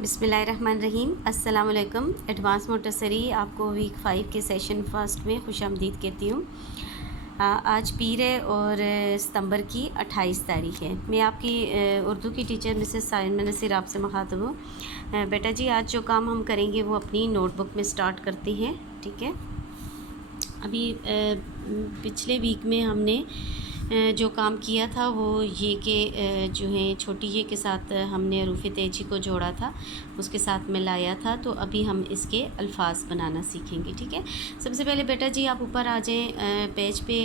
बिस्मिल्लाहिर्रहमानिर्रहीम। अस्सलाम वालेकुम। एडवांस मोंटेसरी आपको वीक 5 के सेशन फर्स्ट में खुशामदीद कहती हूँ। आज पीर है और सितंबर की 28 तारीख़ है। मैं आपकी उर्दू की टीचर मिसेस साइमा नसीर आपसे मुखातब हूँ। बेटा जी, आज जो काम हम करेंगे वो अपनी नोटबुक में स्टार्ट करते हैं। ठीक है, अभी पिछले वीक में हमने जो काम किया था वो ये कि जो है छोटी ये के साथ हमने हरूफ तेजी को जोड़ा था, उसके साथ मिलाया था। तो अभी हम इसके अल्फाज बनाना सीखेंगे। ठीक है, सबसे पहले बेटा जी आप ऊपर आ जाएं, पेज पे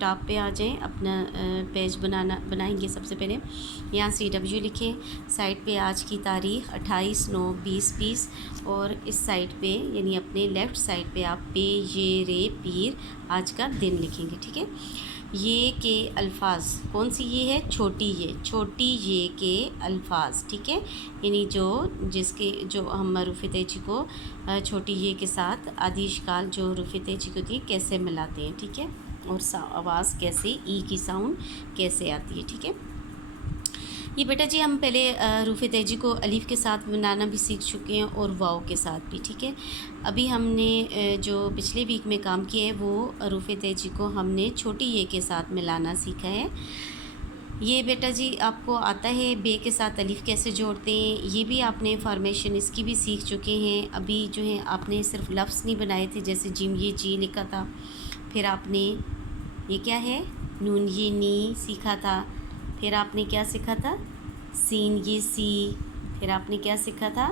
टॉप पे आ जाएं, अपना पेज बनाएंगे। सबसे पहले यहाँ CW लिखें, साइड पे आज की तारीख़ 28/9/2020 और इस साइड पे यानी अपने लेफ़्ट साइड पे आप पे ये रे पीर आज का दिन लिखेंगे। ठीक है, ये के अल्फाज कौन सी ये है? छोटी ये के अल्फाज। ठीक है, यानी जो हम हरूफ तेजी को छोटी ये के साथ आदि इश्काल जो हरूफ तेजी को होती है कैसे मिलाते हैं। ठीक है, और आवाज़ कैसे ई की साउंड कैसे आती है। ठीक है, ये बेटा जी हम पहले हरूफ तेजी को अलीफ़ के साथ बनाना भी सीख चुके हैं और वाव के साथ भी। ठीक है, अभी हमने जो पिछले वीक में काम किया है वो हरूफ तेजी को हमने छोटी ये के साथ मिलाना सीखा है। ये बेटा जी आपको आता है बे के साथ अलीफ़ कैसे जोड़ते हैं, ये भी आपने फॉर्मेशन इसकी भी सीख चुके हैं। अभी जो है आपने सिर्फ लफ्ज़ नहीं बनाए थे, जैसे जिम ये जी लिखा था, फिर आपने ये क्या है नून ये नी सीखा था, फिर आपने क्या सीखा था सीन ये सी, फिर आपने क्या सीखा था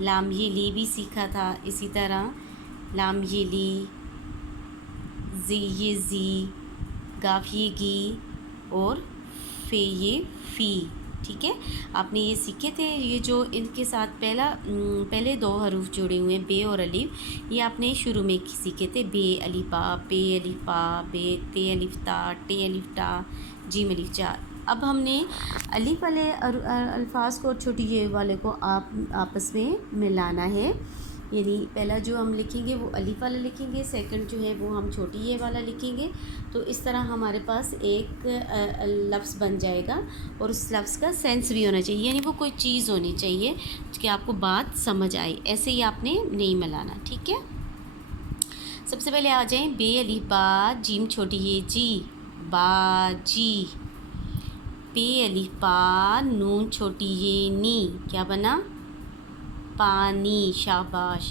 लाम ये ली भी सीखा था। इसी तरह लाम ये ली, जी ये जी, गाफ ये गी और फे ये फ़ी। ठीक है, आपने ये सीखे थे। ये जो इनके साथ पहले दो हरूफ जुड़े हुए हैं बे और अलीफ, ये आपने शुरू में सीखे थे। बे अलीफा, पे अलीफा, बे ते अलीफता, टे अलीफटा, जीम अलीफ जा। अब हमने अलीफ वाले अल्फाज को और छोटी ये वाले को आपस में मिलाना है। यानी पहला जो हम लिखेंगे वो अलीफ वाला लिखेंगे, सेकंड जो है वो हम छोटी ये वाला लिखेंगे। तो इस तरह हमारे पास एक लफ्ज़ बन जाएगा और उस लफ्ज़ का सेंस भी होना चाहिए, यानी वो कोई चीज़ होनी चाहिए कि आपको बात समझ आए। ऐसे ही आपने नहीं मिलाना। ठीक है, सबसे पहले आ जाएं बे अलीफ बा, जीम छोटी ये जी, बाजी। पे अलीफ पा, नून छोटी ये नी, क्या बना पानी, शाबाश।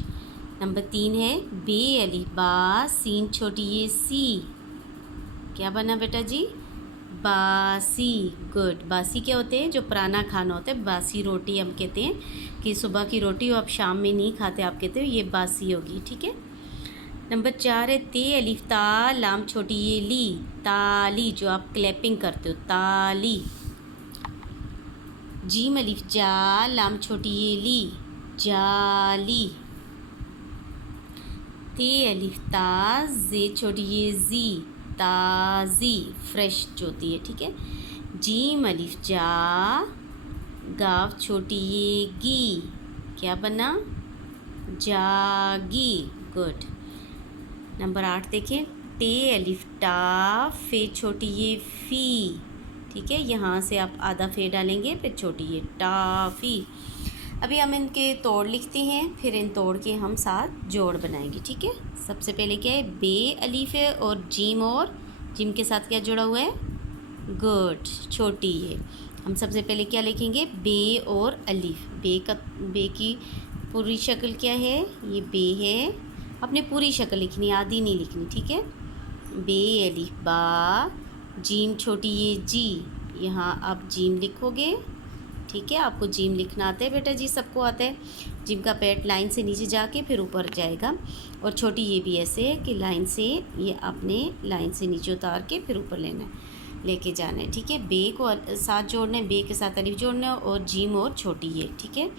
नंबर 3 है बे अलीफ बा, सीन छोटी ये सी, क्या बना बेटा जी बासी। गुड। बासी क्या होते हैं? जो पुराना खाना होता है, बासी रोटी हम कहते हैं कि सुबह की रोटी हो आप शाम में नहीं खाते, आप कहते हो ये बासी होगी। ठीक है, नंबर 4 है ते अलीफ ता, लाम छोटी ये ली, ताली, जो आप क्लैपिंग करते हो ताली। जीम अलीफ जा, लाम छोटी ये ली, जाली। ते अलीफ ता, जे छोटी ये जी, ताज़ी, फ्रेश जो होती है। ठीक है, जीम अलीफ जा, गाफ छोटी ये गी, क्या बना जागी। गुड। नंबर 8 देखें, टे अलीफ टा, फे छोटी ये फ़ी। ठीक है, यहाँ से आप आधा फे डालेंगे, फिर छोटी ये टाफ़ी। अभी हम इनके तोड़ लिखते हैं, फिर इन तोड़ के हम साथ जोड़ बनाएंगे। ठीक है, सबसे पहले क्या है बे अलीफ है और जीम के साथ क्या जुड़ा हुआ है गुड, छोटी ये। हम सबसे पहले क्या लिखेंगे बे और अलीफ। बे की पूरी शक्ल क्या है, ये बे है, अपने पूरी शक्ल लिखनी, आधी नहीं लिखनी। ठीक है, बे अलीफ बा, जीम छोटी ये जी, यहाँ आप जीम लिखोगे। ठीक है, आपको जीम लिखना आता है बेटा जी, सबको आता है। जीम का पैट लाइन से नीचे जाके फिर ऊपर जाएगा, और छोटी ये भी ऐसे है कि लाइन से ये आपने लाइन से नीचे उतार के फिर ऊपर लेके जाना है। ठीक है, बे को साथ जोड़ना है, बे के साथ अलीफ जोड़ना है और जीम और छोटी ये। ठीक है,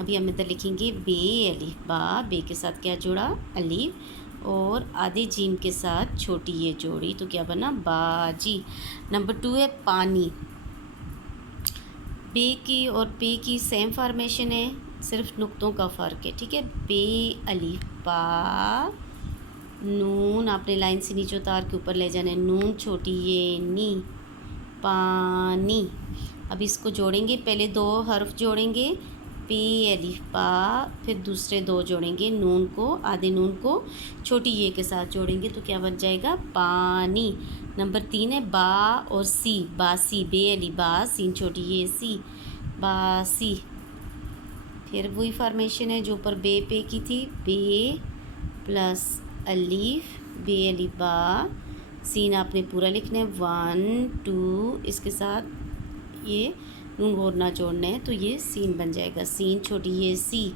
अभी हम इधर लिखेंगे बे अलीफ बा, बे के साथ क्या जोड़ा अलीफ और आधे जीम के साथ छोटी ये जोड़ी, तो क्या बना बाजी। नंबर 2 है पानी। बे की और पे की सेम फॉर्मेशन है, सिर्फ नुक्तों का फ़र्क है। ठीक है, बे अलीफ बा, नून आपने लाइन से नीचे उतार के ऊपर ले जाना है, नून छोटी ये नी, पानी। अब इसको जोड़ेंगे, पहले 2 हर्फ जोड़ेंगे पे अलिफ बा, फिर दूसरे दो जोड़ेंगे नून को, आधे नून को छोटी ये के साथ जोड़ेंगे तो क्या बन जाएगा पानी। नंबर 3 है बा और सी, बासी, बे अली बा, सीन छोटी ये सी, बासी। फिर वही फॉर्मेशन है जो ऊपर बे पे की थी, बे प्लस अलीफ, बे अली बा, सीन आपने पूरा लिखना है 1 2, इसके साथ ये नून और ना जोड़ना है तो ये सीन बन जाएगा, सीन छोटी ये सी,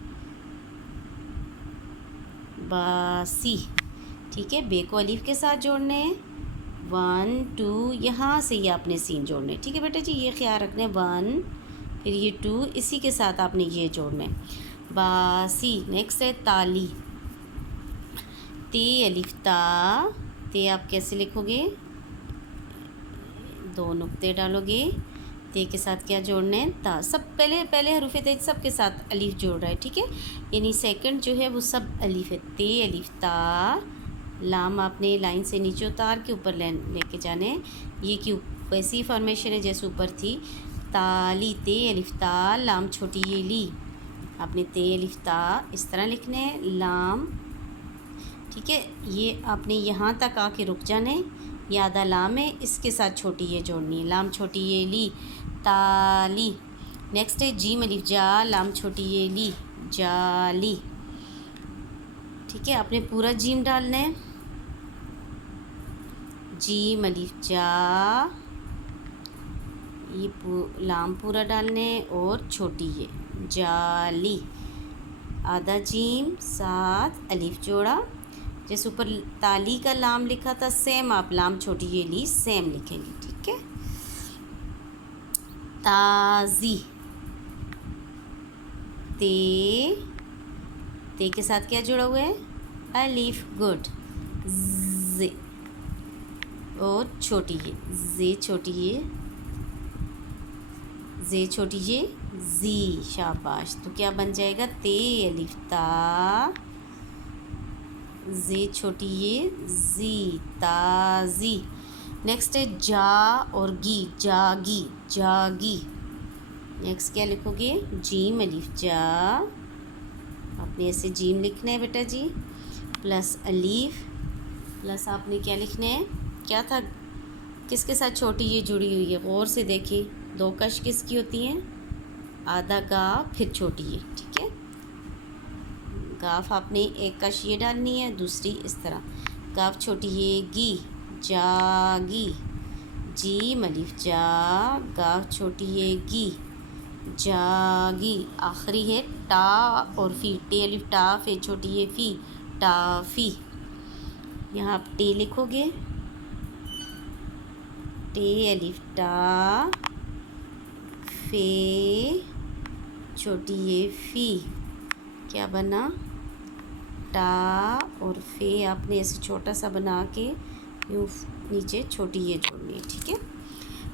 बासी। ठीक है, बे को अलीफ के साथ जोड़ने हैं 1 2, यहाँ से ये आपने सीन जोड़ने, ठीक है बेटा जी, ये ख्याल रखना है 1 फिर ये 2, इसी के साथ आपने ये जोड़ना है, बासी। नेक्स्ट है ताली, ते अलिफ ता, ते आप कैसे लिखोगे, 2 नुक्ते डालोगे, ते के साथ क्या जोड़ना है ता, सब पहले हरूफ तेज सब के साथ अलीफ जोड़ रहा है, ठीक है, यानी सेकंड जो है वो सब अलीफ है, ते अलिफ ता, लाम आपने लाइन से नीचे उतार के ऊपर लेके जाने हैं, ये क्यों वैसी फॉर्मेशन है जैसे ऊपर थी, ताली, ते अलिफ ता, लाम छोटी ये ली, आपने ते अलिफ ता इस तरह लिखना है, लाम, ठीक है, ये आपने यहाँ तक आके रुक जाने, ये आधा लाम है, इसके साथ छोटी ये जोड़नी है, लाम छोटी ये ली, ताली। नेक्स्ट है जीम अलिफ जा, लाम छोटी ये ली, जाली, ठीक है, आपने पूरा जीम डालना है, जीम अलिफ जा, ये लाम पूरा डालने है और छोटी ये जाली, आधा जीम साथ अलिफ जोड़ा, जैसे ऊपर ताली का लाम लिखा था सेम आप लाम छोटी ये ली सेम लिखेंगे, ठीक है। ताज़ी, ते के साथ क्या जुड़ा हुआ है अलिफ, गुड, जे और छोटी ये जे छोटी ये, जे छोटी ये जी, शाबाश, तो क्या बन जाएगा ते अलिफ ता, जे छोटी ये जी, ताज़ी। नेक्स्ट है जा और गी, जागी, जागी, नेक्स्ट क्या लिखोगे जीम अलिफ जा, आपने ऐसे जीम लिखना है बेटा जी, प्लस अलीफ, प्लस आपने क्या लिखना है, क्या था किसके साथ छोटी ये जुड़ी हुई है, गौर से देखिए, 2 कश किसकी होती हैं, आधा गाफ फिर छोटी ये, ठीक है, गाफ आपने एक कश ये डालनी है, दूसरी इस तरह, गाफ छोटी ये गी, जागी, जीम अलिफ जा, गाफ छोटी ये गी, जागी, आखिरी है टा और फी, टे अलिफ टा, फिर छोटी ये फ़ी, टाफ़ी, यहाँ आप टे लिखोगे, टे अलिफ टा, फे छोटी ये फ़ी, क्या बना टा और फे, आपने ऐसे छोटा सा बना के यूँ नीचे छोटी ये जोड़नी है, ठीक है।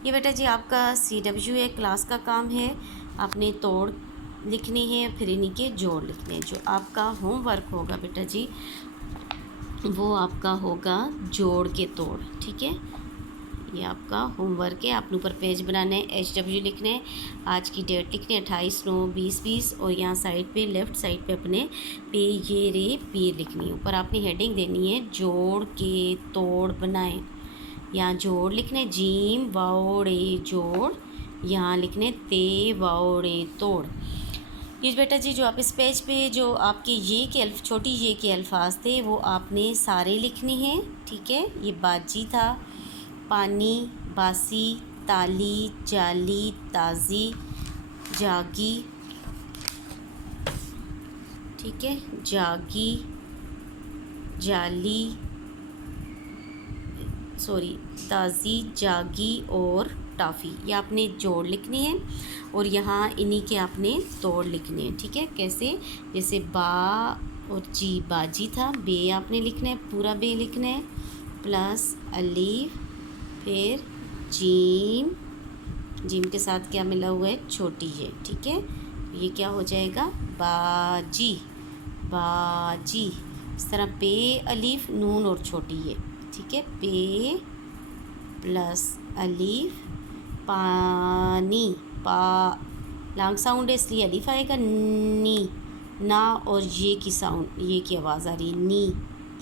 ये बेटा जी आपका CW है, क्लास का काम है, आपने तोड़ लिखने हैं, फिर इन्हीं के जोड़ लिखने हैं। जो आपका होमवर्क होगा बेटा जी वो आपका होगा जोड़ के तोड़, ठीक है, ये आपका होमवर्क है, आपने ऊपर पेज बनाना है, HW लिखना है, आज की डेट लिखनी है 28/9/2020, और यहाँ साइड पे लेफ़्ट साइड पे अपने पे ये रे पीर लिखनी है, ऊपर आपने हेडिंग देनी है जोड़ के तोड़ बनाएं, यहाँ जोड़ लिखने जीम वाओड़े जोड़, यहाँ लिखने ते वाओड़े तोड़। ये बेटा जी जो आप इस पेज पे जो आपके ये के छोटी ये के अल्फाज थे वो आपने सारे लिखने हैं, ठीक है, ये बाजी था, पानी, बासी, ताली, जाली, ताज़ी, जागी, ठीक है, जागी, जाली, सॉरी ताज़ी, जागी और टाफ़ी, ये आपने जोड़ लिखने हैं, और यहाँ इन्हीं के आपने तोड़ लिखने हैं, ठीक है, कैसे, जैसे बा और जी, बाजी था, बे आपने लिखना है, पूरा बे लिखना है, प्लस अलीफ, फिर जीम, जीम के साथ क्या मिला हुआ है छोटी है, ठीक है, ये क्या हो जाएगा बाजी, बाजी, इस तरह पे अलीफ नून और छोटी है, ठीक है, पे प्लस अलीफ पानी, पा लॉन्ग साउंड है इसलिए अलिफ आएगा। नी, ना और ये की साउंड, ये की आवाज़ आ रही है, नी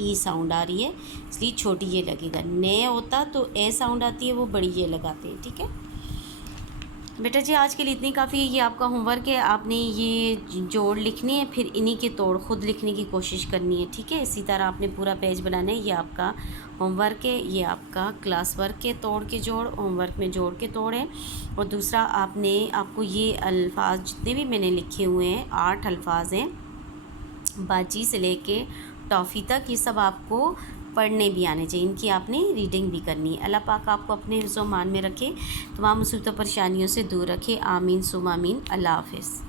ई साउंड आ रही है इसलिए छोटी ये लगेगा। ने होता तो ए साउंड आती है, वो बड़ी ये लगाते हैं। ठीक है बेटा जी, आज के लिए इतनी काफ़ी है। ये आपका होमवर्क है, आपने ये जोड़ लिखने हैं, फिर इन्हीं के तोड़ खुद लिखने की कोशिश करनी है। ठीक है, इसी तरह आपने पूरा पेज बनाना है। ये आपका होमवर्क है, ये आपका क्लास वर्क के तोड़ के जोड़, होमवर्क में जोड़ के तोड़ है। और दूसरा आपको ये अल्फाज जितने भी मैंने लिखे हुए हैं, 8 अल्फाज हैं, बाजी से लेके टॉफ़ी तक, ये सब आपको पढ़ने भी आने चाहिए। इनकी आपने रीडिंग भी करनी है। अल्लाह पाक आपको अपने हिफ्ज़-ओ-मान में रखे, तमाम मुसीबतों परेशानियों से दूर रखे। आमीन सुम आमीन। अल्लाह हाफ़िज़।